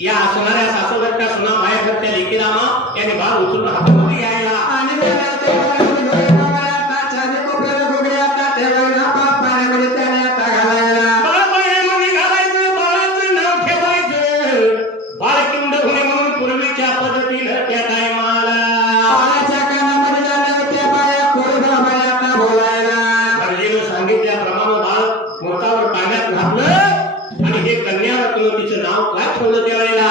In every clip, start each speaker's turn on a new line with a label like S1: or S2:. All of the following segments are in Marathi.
S1: या सोनाऱ्या सासू घरच्या सुना माया घरच्या लेखीला त्याने भार उचलून हातामध्ये यायला.
S2: आणि
S1: कन्या रत्न तिचं नाव काय ठेवलं त्यावेळेला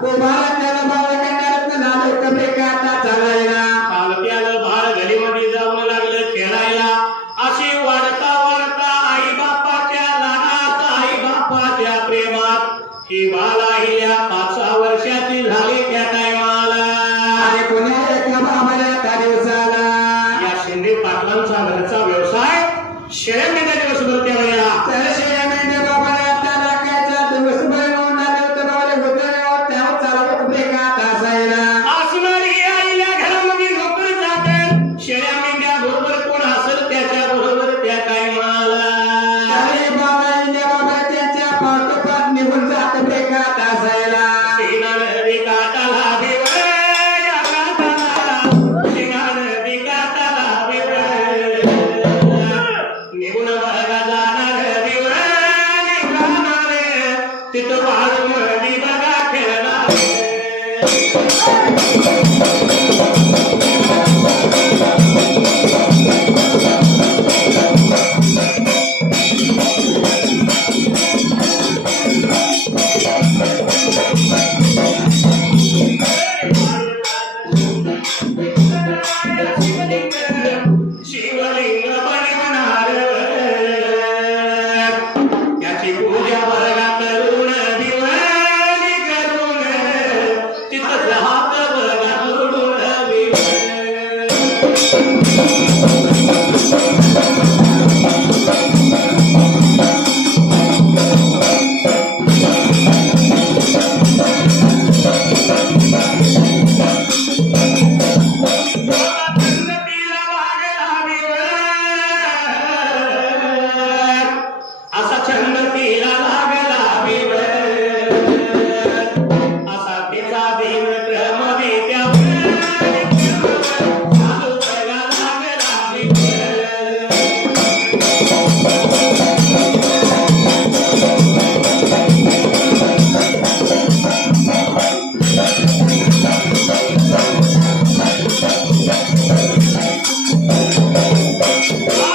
S2: ஒரு வார Thank Thank you.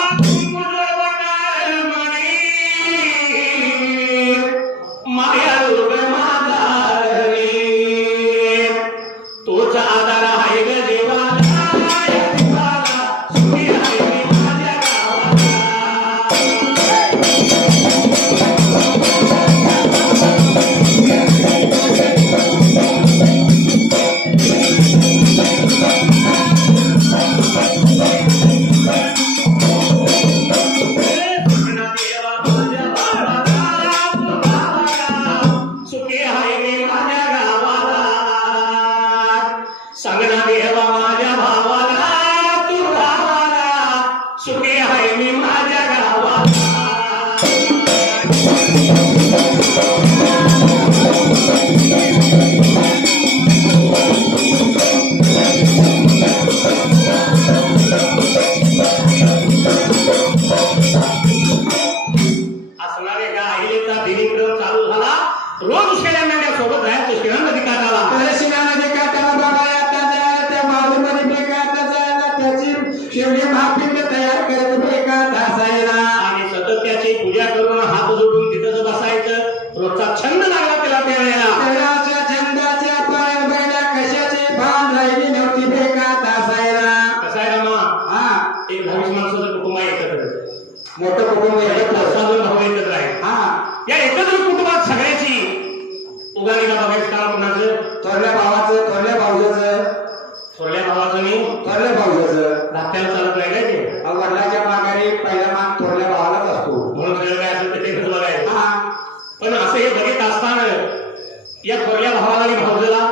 S1: या
S2: थोरल्या
S1: भावाला आणि भाऊजाला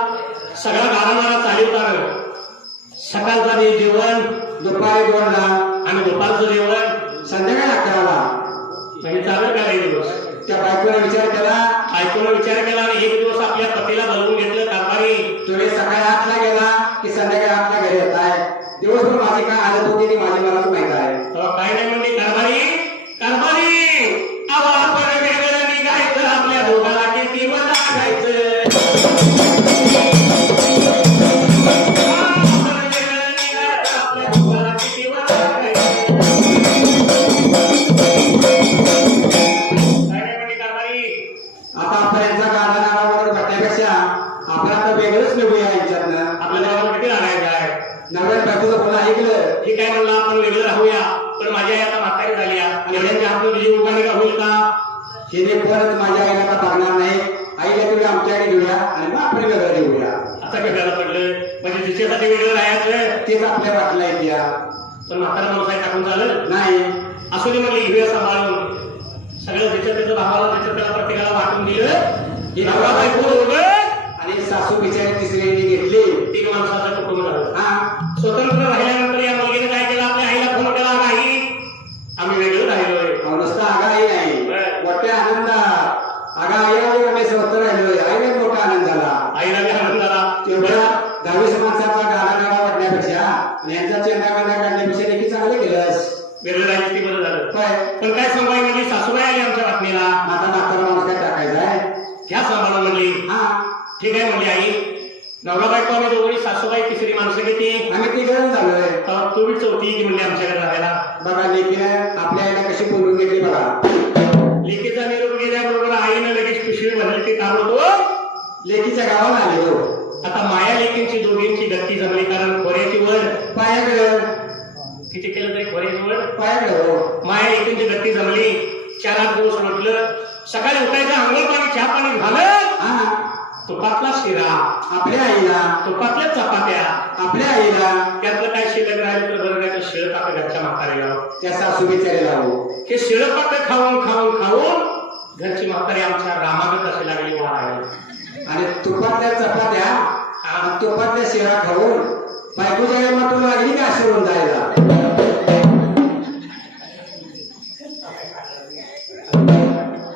S1: सगळा गारामारा चालवताना सकाळचा जेवण
S2: दुपारी दोनला
S1: आणि दुपारचं जेवण
S2: संध्याकाळी अकराला
S1: म्हणजे चालेल का काही दिवस?
S2: त्या बायकोने विचार केला.
S1: ऐकून विचार केला आणि एक दिवस आपल्या पतीला बोलवून घेतलं कारभारी
S2: तुम्ही सकाळी आठला गेला की संध्याकाळी आठला घरी येत आहे दिवसभर माझी काय हालत होती माझी मलाच माहीत आहे.
S1: काय नाही म्हणली
S2: हिने परत माझ्या आईला बघणार नाही आईला तुम्ही आमच्याकडे घेऊया आणि मग आपण वेगळं देऊया
S1: आता कशाला पडलं. म्हणजे तिच्यासाठी वेगळं राहायचं?
S2: तेच आपल्या वाटला येत्या
S1: पण म्हातारा माणूस आहे टाकून चालेल
S2: नाही.
S1: असू दे म्हणलं घेऊया सांभाळून. सगळं त्याच्या त्याच्या भावाला त्याच्या त्याला प्रत्येकाला वाटून दिलं. ही
S2: आणि सासू बिचारी तिसरी घेतली.
S1: तीन माणसाचं कुटुंब झालं.
S2: हा.
S1: स्वतंत्र राहिल्यानंतर या मुलगीने काय केलं आपल्या आईला फोन केला नाही आम्ही वेगळं राहिलोय
S2: अहो, नुसतं आगाई नाही
S1: बरं.
S2: मोठ्या आनंदात आगा आई आम्ही स्वतः राहिलोय आईला मोठा आनंद झाला
S1: आईला बी आनंद झाला
S2: तेवढ्या दहावीस माणसाचा गाडा गाडा वाटण्यापेक्षा आणि यांचा चेंडा गाडा काढण्यापेक्षा देखील चांगलं केलंस
S1: वेगळं बरं झालं पण काय सांगाय म्हणजे सासूबाई आली आमच्या बातमीला
S2: माणूस काय टाकायचा आहे
S1: घ्या सांभाळून म्हणली
S2: हा
S1: ठीक आहे म्हणली आई नवरा बायको आम्ही दोघी सासूबाई तिसरी माणसं किती
S2: आम्ही ती गरज झालोय
S1: तेव्हा तू बी चौथी की म्हणली आमच्याकडे राहायला
S2: बघा आपल्या आईला कशी बोलून घेतली बघा
S1: लेकीचा निरोप गेल्याबरोबर आईनं लगेच पिशवी भरली ते काम होतो
S2: लेकीच्या गावाला आलेलो
S1: आता माया लेकींची दोघींची गती जमली कारण खोऱ्याची वड
S2: पायाकडं.
S1: किती केलं तरी खोऱ्याची वड?
S2: पायाकडं हो.
S1: माया लेकींची गती जमली. चार आठ दिवस म्हटलं सकाळी उठायचं आंघोळ पाणी चहा पाणी झालं?
S2: हा.
S1: तुपातला शिरा.
S2: आपल्या आईला.
S1: तुपातल्या चपात्या.
S2: आपल्या आईला.
S1: त्यातलं काय शिल्लक राहिलं तर बरं नाही शिळ टाका घरच्या म्हातारीला.
S2: त्या सासू बिचारीला हो.
S1: हे शिळपाक खाऊन खाऊन खाऊन घरची म्हातारी आमच्या रामागत अशी लागली वाढायला
S2: आणि तुपातल्या चपात्या आणि तुपातल्या शिरा खाऊन बायकोच्या मग लागली का शिरून जायला?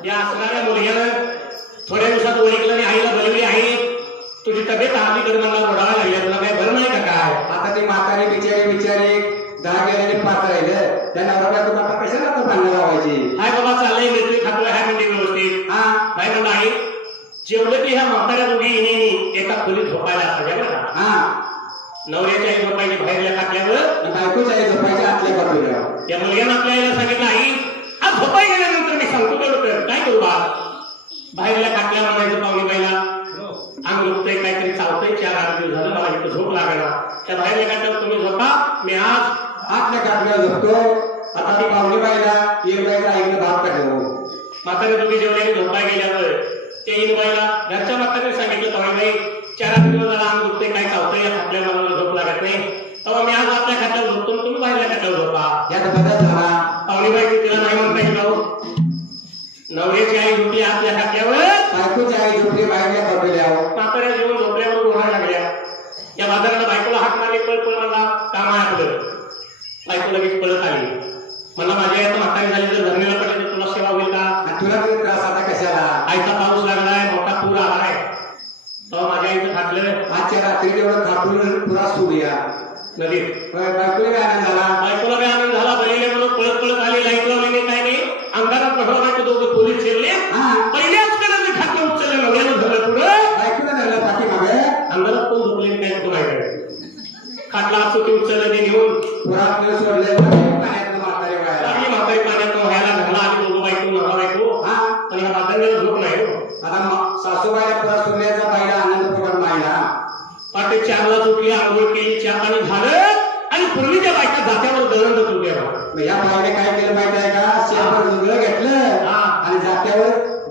S1: या असणाऱ्या मुलग्यानं थोड्या दिवसात ओळखलं आणि आईला बोलवली आई तुझी तब्येत आम्ही मला ओढावा लागली. तुला काय बरं नाही का काय?
S2: आता ती म्हातारी बिचारी बिचारी दहा गेल्याने पाच राहिलं त्या नवरा बायको आता कशाला आता भांडणं लावायची
S1: हाय बाबा चाललंय मिरची खातोय हाय म्हणजे व्यवस्थित
S2: हा
S1: नाही म्हणलं आई जेवलं की ह्या म्हाताऱ्या दोघी एका खोलीत झोपायला असायच्या बरं का?
S2: हा.
S1: नवऱ्याच्या आई झोपायची बाहेरल्या टाकल्यावर
S2: बायकोच्या आई झोपायच्या आतल्या बाजूला
S1: या मुलग्यानं आपल्या आईला सांगितलं आई आज झोपाय गेल्यानंतर मी सांगतो कर. काय करू बा बाहेरल्या टाकल्या म्हणायचं पाहुणे बाईला अंग दुखतंय काहीतरी चावतंय चार आठ दिवस झालं मला इथं झोप लागणार त्या बाहेरल्या काट्यावर तुम्ही झोपा मी आज
S2: आतल्या कापल्या झोपतो. आता ती पाहुणे बाईला एक बाईला ऐकलं भात टाकलं
S1: म्हातारे तुम्ही जेवल्याने झोपाय गेल्यावर ते येईन बाईला घरच्या सांगितलं बाई चार आठ दिवस झाला अंग दुखतंय काय चावतंय या खाटल्या मला झोप लागत नाही. तेव्हा मी आज आपल्या खाट्यावर झोपतो तुम्ही बाहेरल्या खाट्यावर झोपा.
S2: बदल झाला
S1: पाहुणे बाई तिला नाही म्हणता येईल भाऊ नवऱ्याची आई झोपली आपल्या खाट्यावर
S2: बायकोची आई झोपली बाहेरल्या बाजूला
S1: म्हाताऱ्या जेवण झोपल्यावर उन्हाळ्या लागल्या. या बाजाराला बायकोला हात मारली पळ पळ म्हणला काम आहे आपलं. बायको लगेच पळत आली. मला माझ्या आता म्हातारी झाली तर धरणीला पडले तर तुला सेवा होईल का?
S2: तुला
S1: आईचा पाऊस लागलाय मोठा पूर आलाय. तेव्हा माझ्या आईचं घातलं
S2: आजच्या रात्री तेवढं खातून पुरा सोडूया
S1: नदीत
S2: बायकोला काय आनंद झाला?
S1: बायकोला काय आनंद झाला? बहिणी म्हणून पळत पळत आली लाइट लावली नाही काय नाही. अंगारात बघा बायको दोघं खोलीत शिरले. पहिल्याच कडे ते खातं उचललं नव्यानं झालं पुढं.
S2: बायकोला धरलं पाठीमागे.
S1: अंगारात कोण झोपले काय आहे खाटला चोटी उचललं ते घेऊन.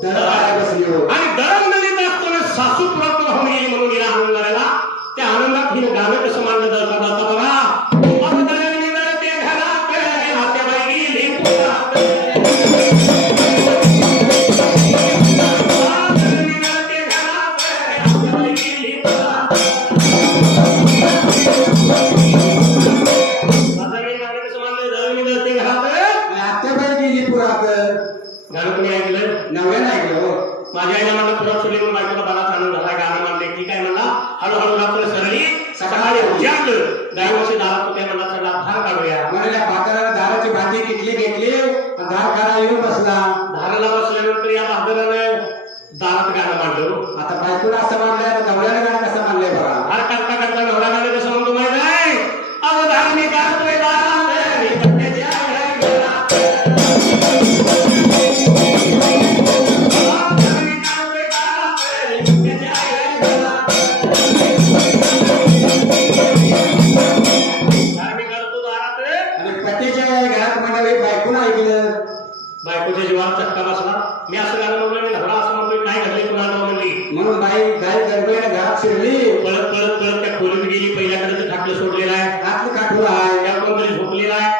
S1: आणि दळणदळीत असताना सासू प्राप्त होऊन येईल म्हणून गेला आनंद आलेला त्या आनंदात हिनं गाणं कसं मांडलं जातं आता बघा Gracias.
S2: नव्यानं ऐकलं हो.
S1: माझ्या आईला म्हणलं तुला चुली बायकोला बाला चांगलं झाला गाणं म्हणले ठीक आहे म्हणला. हळूहळू लागलं सरळी सकाळी उजाडलं दरवर्षी दारात होते म्हणला सगळा धार काढूया.
S2: म्हणाल्या भाकराला दाराची भांडी किटले घेतले धार काढा येऊन बसला.
S1: धाराला बसल्यानंतर या भाकरानं दारात गाणं मांडलं.
S2: आता बायकोला असं मांडलंय नवऱ्याला गाणं कसं मांडलंय बघा.
S1: धार काढता काढता नवऱ्या गाणं कसं म्हणतो माहिती आहे? अहो धार मी काढतोय दारात.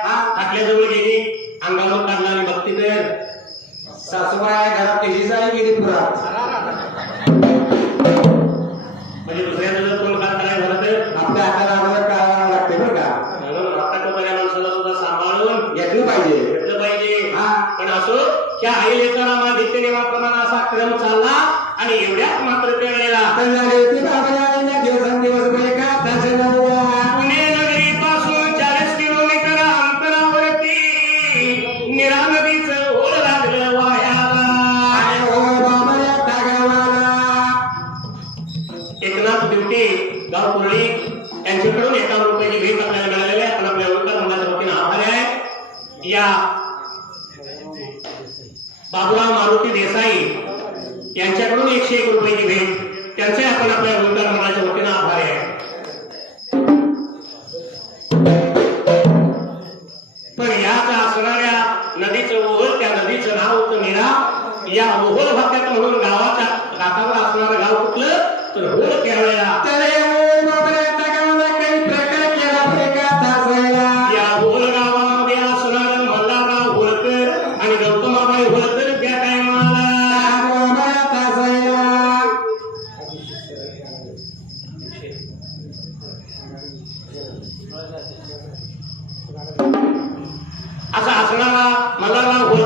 S1: हा आपल्या जवळ गेली. अंगावर टाकला आणि भक्ती कर.
S2: सासूबाई मला ना